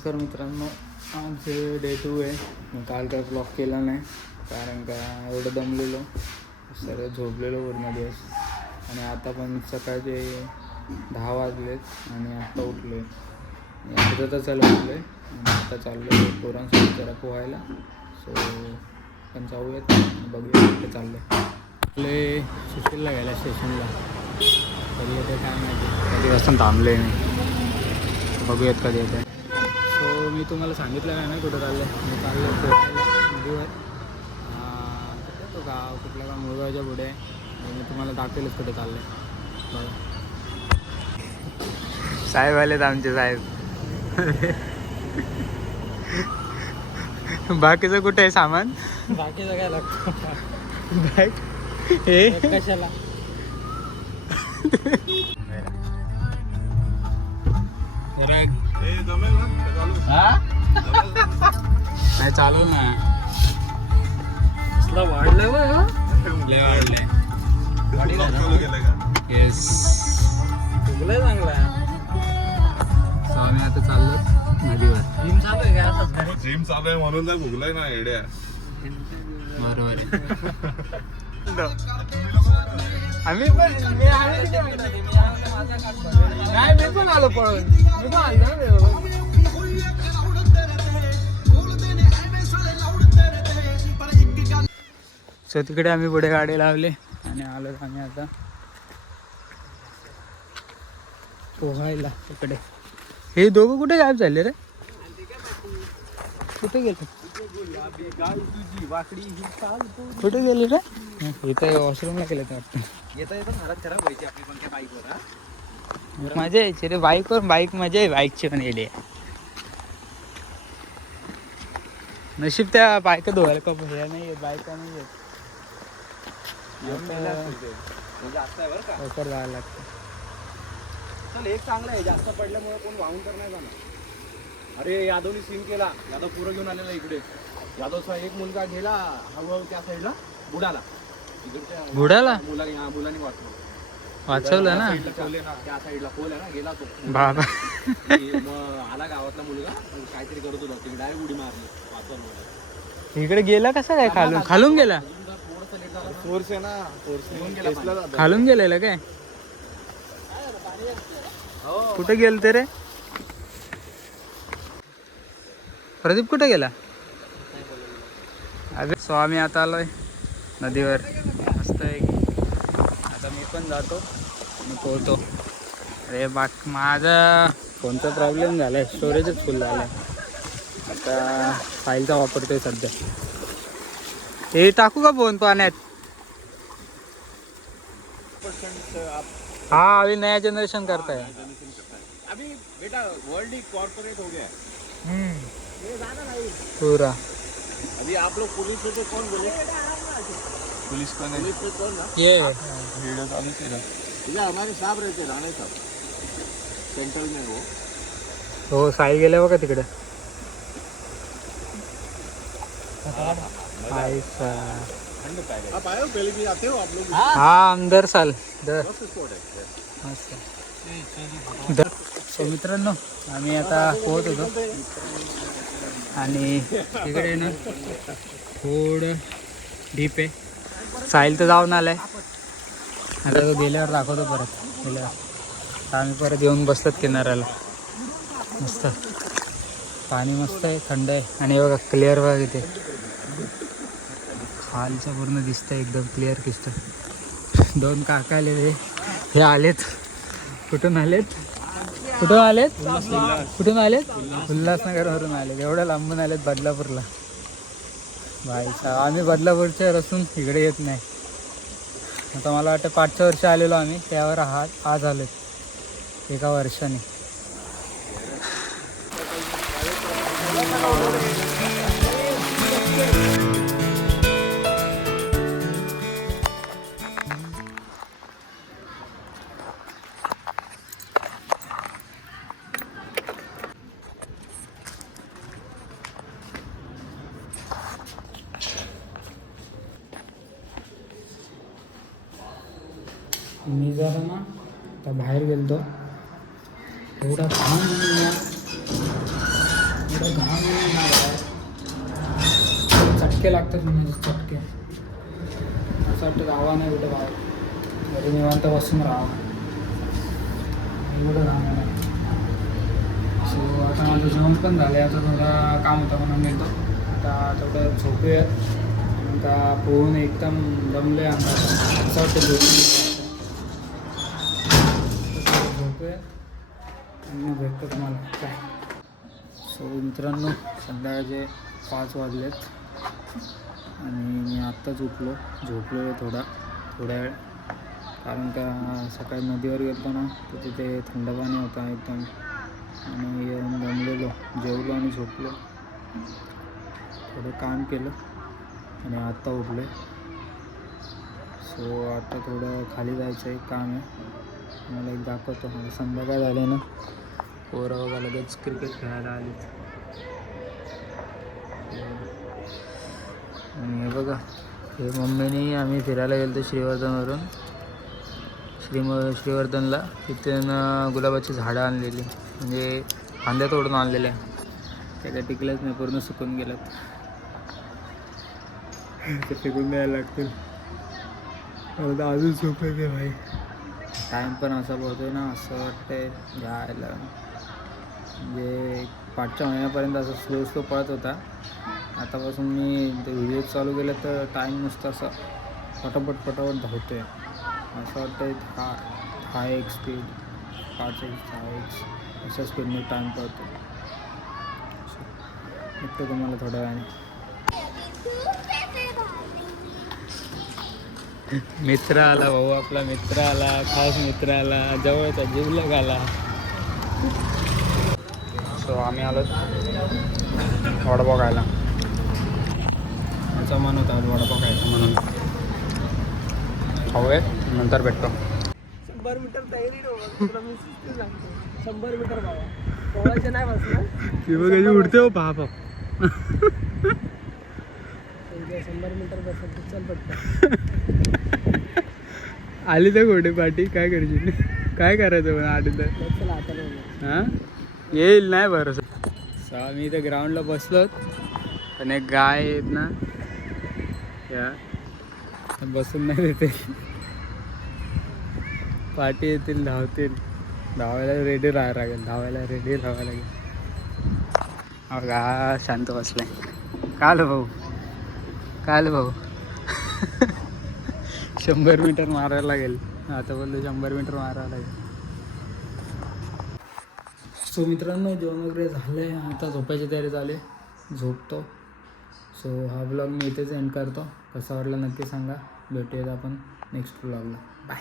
नमस्कार मित्रांनो, आज डे 2 आहे. मी काल काय ब्लॉग केला नाही कारण का एवढं दमलेलो, सर्व झोपलेलो पूर्ण दिवस. आणि आता पण सकाळचे 10 वाजलेत आणि आत्ता उठलो आहे. अर्धा तास झालं उठलो आहे आणि आता चाललो आहे पोरांसोबत जरा पोहायला. सो पण जाऊयात, बघूया कुठे चाललो आहे. आपले सुशीलला गेला स्टेशनला, कधी येते काय माहिती. कधी वाजता थांबले मी, बघूयात कधी येते. सो मी तुम्हाला सांगितलं काय ना कुठं चाललं आहे. मी चाललो पोहायला नदीवर. कुठे तो गाव, कुठलं गाव, मुळगावच्या पुढे आहे. मी तुम्हाला दाखवेलच कुठे चाललं आहे. बघा, साहेब आलेत आमचे साहेब. बाकीचं कुठे आहे सामान? बाकीचं काय लागतं बॅग हे कशाला? नाही चालू ना, वाढलं लय वाढले. येस, फुगलंय चांगला. सो आम्ही आता चाललो नदीवर. जिम चालू आहे का? असंच घरी जिम चालू आहे म्हणून तर भुगलाय ना एड्या. बरोबर आहे. आम्ही पण आलो पळून. मी पण आलो. सो तिकडे आम्ही पुढे गाडी लावली आणि आलो आम्ही आता पोहायला तिकडे. हे दोघं कुठे गायब झाले रे? कुठे गेले? कुठे गेले रे? इथं वॉशरूमला गेले ते वाटतं. मजा यायची रे बाईकवर. बाईक मजा आहे, बाईकची पण गेली. नशीब त्या बायका धुवायला कप हे नाही, बायका नाही येत. लवकर जायला लागतं. चल, एक चांगलं आहे, जास्त पडल्यामुळे कोण वाहून तर नाही जाणार. अरे यादवनी सीन केला, यादव पुरं घेऊन आलेला इकडे. यादवचा एक मुलगा गेला हळूहळू त्या साईडला, बुडाला. बुडाला? मुलाने वाचवलं ना त्या साईडला खोल आहे ना, गेला तो बाबा. मग आला गावातला मुलगा, काहीतरी करत होता, तिकडे डायरेक्ट उडी मारली, वाचवलं. इकडे गेला कसा काय? खालून खालून गेला? फोर्स आहे ना, फोर्स खालून गेलेला काय? कुठे गेल ते रे? प्रदीप कुठे गेला? अरे सो आम्ही आता आलोय नदीवर. मस्त आहे. आता मी पण जातो आणि पोहतो. अरे माझा फोनचा प्रॉब्लेम झाला आहे, स्टोरेजच फुल झालं आहे. आता फाईलचा वापरतोय सध्या. हे टाकू का फोन पाण्यात? हाँ, अभी नया जनरेशन करता है. अभी बेटा वर्ल्ड ही कॉर्पोरेट हो गया है. पूरा. अभी आप लोग पुलिस में तो कौन बोले? पुलिस को नहीं, पुलिस में कौन ना? ये वीडियो चालू केला. इधर हमारे साहब रहते, राणे साहब, सेंट्रल में वो. हो, साई गेले बघा तिकडे. आप आए हो पहले भी आते हो आप लोग? हाँ, अंदर साल दर मस्त स्पॉट है. मस्त. सो मित्रांनो, आम्ही आता पोहत होतो आणि तिकडे ना थोडं डीप आहे. साहिल तर जाऊन आलाय, आता तो गेल्यावर दाखवतो परत. गेल्यावर आम्ही परत येऊन बसतात किनाऱ्याला. मस्त पाणी, मस्त आहे, थंड आहे. आणि बघा क्लिअर बघा इथे खालचं पूर्ण दिसतं, एकदम क्लिअर दिसतं. दोन काका आले, हे आलेत. कुठून आलेत? कुठून आलेत? कुठून आलेत? उल्हासनगरवरून आलेत. एवढ्या लांबून आलेत बदलापूरला. भाई साहेब, आम्ही बदलापूरच्या असून इकडे येत नाही. आता मला वाटतं 5 वर्ष आलेलो आम्ही, त्यावर आज आलेत एका वर्षाने. मी जरा ना आता बाहेर गेलो, एवढा एवढं घाम नाही ना बाहेर. चटके लागतात म्हणजे चटके. असं वाटतं राहावा नाही कुठं बाहेर, घरी निवांत बसून राहावं. एवढं घाम नाही. सो आता माझं जेवण पण झालं आहे. आता थोडा काम होता म्हणून येतो. आता थोडं झोपूया. आता पोहून एकदम दमले अंगात. असं वाटतं झोपूया आणि भेटतो तुम्हाला काय. सो मित्रांनो, संध्याकाळचे 5 वाजलेत आणि मी आत्ताच झोपलो आहे थोड्या वेळ. कारण का सकाळी नदीवर गेलो ना, तर तिथे थंड पाणी होता एकदम आणि येऊन दमलेलो, जेवलो आणि झोपलो. थोडं काम केलं आणि आत्ता उठलो. सो आता थोडं खाली जायचं आहे, काम आहे. मला एक दाखवतो. मला संध्याकाळ झाले ना, पोरं बघा लगेच क्रिकेट खेळायला आली. आणि हे बघा, हे मम्मीने आम्ही फिरायला गेलो होतो श्रीवर्धनवरून श्रीवर्धनला. तिथून गुलाबाची झाडं आणलेली, म्हणजे फांद्या तोडून आणलेल्या. त्या काय टिकल्याच नाही, पूर्ण सुकून गेल्यात. ते फेकून द्यायला लागतील. आता अजून झोपायचे भाई. टाईम पण असा पोहतोय ना, असं वाटतंय घ्यायला. म्हणजे 5च्या महिन्यापर्यंत असं स्लो पळत होता. आतापासून मी ते व्हिडिओ चालू केलं तर टाईम नुसतं असं फटाफट धावतो आहे. असं वाटतं 10x स्पीड, 5x 6x अशा स्पीडने टाईम पळतो. भेटतो तुम्हाला थोड्या वेळाने. मित्र आला भाऊ, आपला मित्र आला, खास मित्र आला, जवळचा जीवलग आला. सो आम्ही आलो वडापाव खायला. याचा मन होता वडापाव खायचा म्हणून. खाऊया, नंतर भेटतो. 100 मीटर तयारी 100 मीटर बाबा पोहायचं नाही बसणार. ती बघायची उडते हो पाहा. 100 मीटर बसत चल पटकन. आली तर गोडे पाठी काय करशील, काय करायचं पण आली तर. चला आता हां येईल नाही बरं. आम्ही इथं ग्राउंडला बसलो पण एक गाय आहेत ना, या बसून नाही देते. पाठी येतील, धावायला रेडी राहावं लागेल. बघा शांत बसलाय. काल भाऊ 100 मीटर मारायला लागेल. आता बोललो 100 मीटर मारावं लागेल. सो मित्रांनो, जेवण वगैरे झालं आहे. आता झोपायची तयारी झाली, झोपतो. सो हा ब्लॉग मी इथेच एंड करतो. कसा वाटला नक्की सांगा. भेटूयात आपण नेक्स्ट ब्लॉगला. बाय.